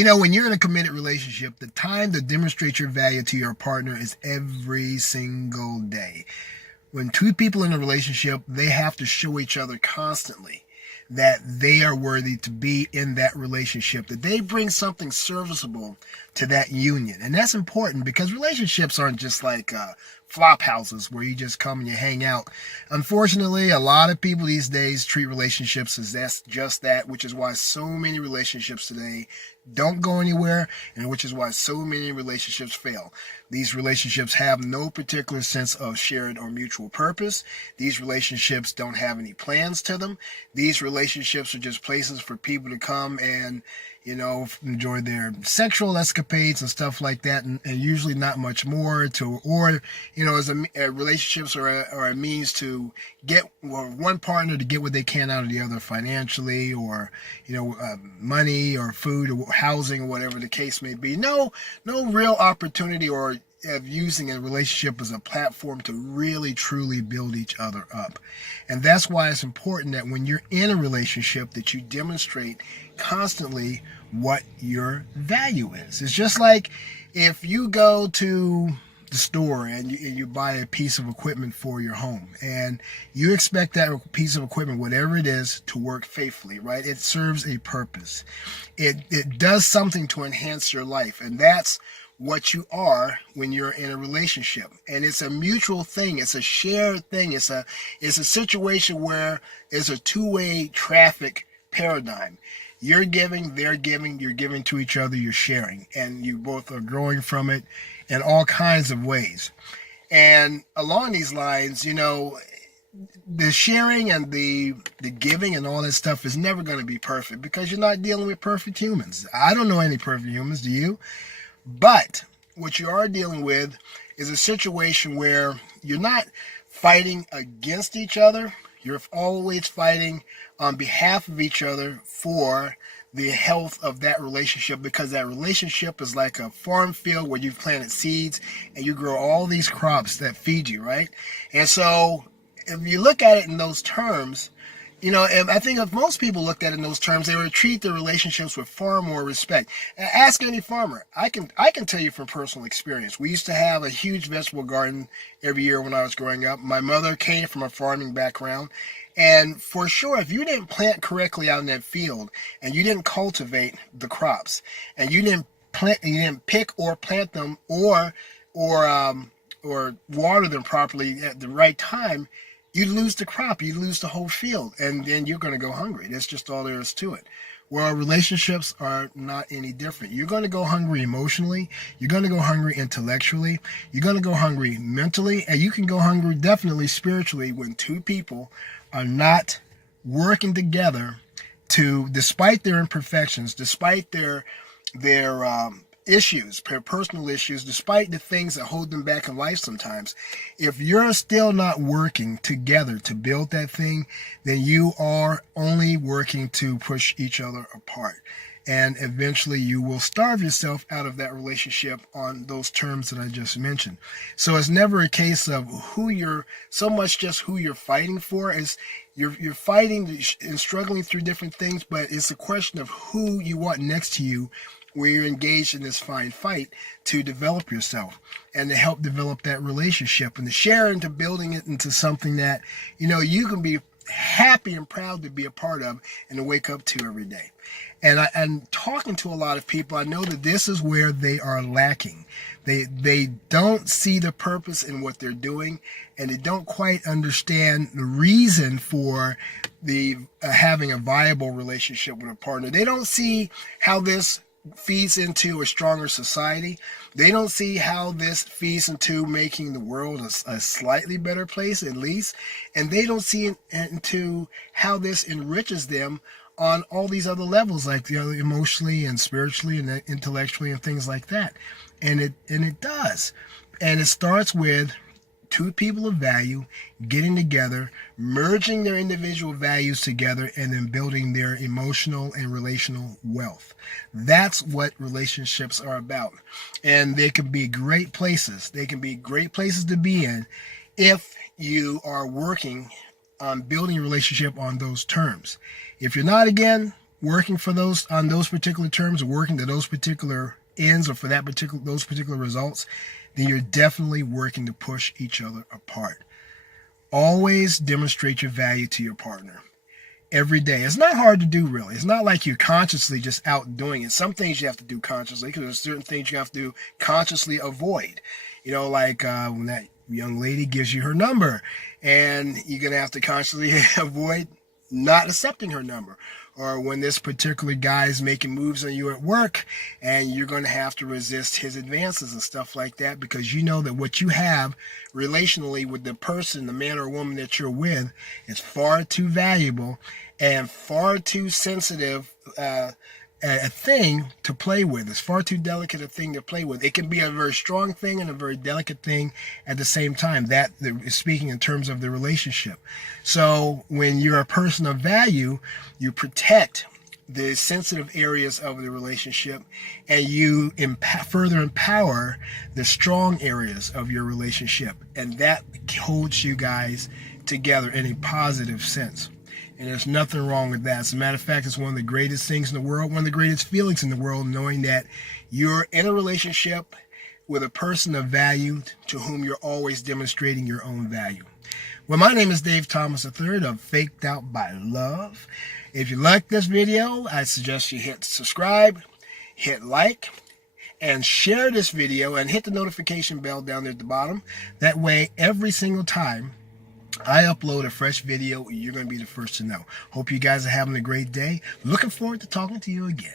When you're in a committed relationship, the time to demonstrate your value to your partner is every single day. When two people in a relationship, they have to show each other constantly that they are worthy to be in that relationship, that they bring something serviceable to that union. And that's important because relationships aren't just like flop houses where you just come and you hang out. Unfortunately, a lot of people these days treat relationships as that's just that, which is why so many relationships today don't go anywhere, and which is why so many relationships fail. These relationships have no particular sense of shared or mutual purpose. These relationships don't have any plans to them. These relationships are just places for people to come and enjoy their sexual escapades and stuff like that, and usually not much more to, or, as relationships are a means to get one partner to get what they can out of the other financially, or, money or food or housing or whatever the case may be. No real opportunity or of using a relationship as a platform to really truly build each other up. And that's why it's important that when you're in a relationship that you demonstrate constantly what your value is. It's just like if you go to the store and you buy a piece of equipment for your home, and you expect that piece of equipment, whatever it is, to work faithfully, right? It serves a purpose. It does something to enhance your life, and that's what you are when you're in a relationship. And it's a mutual thing. It's a shared thing. It's a situation where it's a two-way traffic paradigm. You're giving, they're giving, you're giving to each other, you're sharing, and you both are growing from it in all kinds of ways. And along these lines, the sharing and the giving and all that stuff is never going to be perfect because you're not dealing with perfect humans. I don't know any perfect humans, do you? But what you are dealing with is a situation where you're not fighting against each other. You're always fighting on behalf of each other for the health of that relationship, because that relationship is like a farm field where you've planted seeds and you grow all these crops that feed you, right? And so if you look at it in those terms, and I think if most people looked at it in those terms, they would treat their relationships with far more respect. Ask any farmer. I can tell you from personal experience. We used to have a huge vegetable garden every year when I was growing up. My mother came from a farming background. And for sure, if you didn't plant correctly out in that field and you didn't cultivate the crops and you didn't pick or plant them or water them properly at the right time, you lose the crop, you lose the whole field, and then you're going to go hungry. That's just all there is to it. Well, relationships are not any different. You're going to go hungry emotionally. You're going to go hungry intellectually. You're going to go hungry mentally, and you can go hungry definitely spiritually when two people are not working together to, despite their imperfections, despite their issues, personal issues, despite the things that hold them back in life sometimes, if you're still not working together to build that thing, then you are only working to push each other apart. And eventually you will starve yourself out of that relationship on those terms that I just mentioned. So it's never a case of who you're fighting for. Is you're fighting and struggling through different things, but it's a question of who you want next to you where you're engaged in this fine fight to develop yourself and to help develop that relationship and to share into building it into something that, you can be happy and proud to be a part of and to wake up to every day. And talking to a lot of people, I know that this is where they are lacking. They don't see the purpose in what they're doing, and they don't quite understand the reason for the having a viable relationship with a partner. They don't see how this feeds into a stronger society. They don't see how this feeds into making the world a slightly better place, at least. And they don't see into how this enriches them on all these other levels, like emotionally and spiritually and intellectually and things like that. And it does. And it starts with two people of value getting together, merging their individual values together, and then building their emotional and relational wealth. That's what relationships are about. And they can be great places. They can be great places to be in if you are working on building a relationship on those terms. If you're not, again, working for those on those particular terms, or working to those particular ends, or for those particular results, then you're definitely working to push each other apart. Always demonstrate your value to your partner every day. It's not hard to do, really. It's not like you're consciously just out doing it. Some things you have to do consciously, because there's certain things you have to consciously avoid. You know, like when that young lady gives you her number, and you're going to have to consciously avoid not accepting her number. Or when this particular guy is making moves on you at work, and you're going to have to resist his advances and stuff like that, because you know that what you have relationally with the person, the man or woman that you're with, is far too valuable and far too sensitive a thing to play with. It's far too delicate a thing to play with. It can be a very strong thing and a very delicate thing at the same time. That is speaking in terms of the relationship. So when you're a person of value, you protect the sensitive areas of the relationship, and you further empower the strong areas of your relationship. And that holds you guys together in a positive sense. And there's nothing wrong with that. As a matter of fact, it's one of the greatest things in the world, one of the greatest feelings in the world, knowing that you're in a relationship with a person of value to whom you're always demonstrating your own value. Well, my name is Dave Thomas III of Faked Out by Love. If you like this video, I suggest you hit subscribe, hit like, and share this video, and hit the notification bell down there at the bottom. That way, every single time I upload a fresh video, you're going to be the first to know. Hope you guys are having a great day. Looking forward to talking to you again.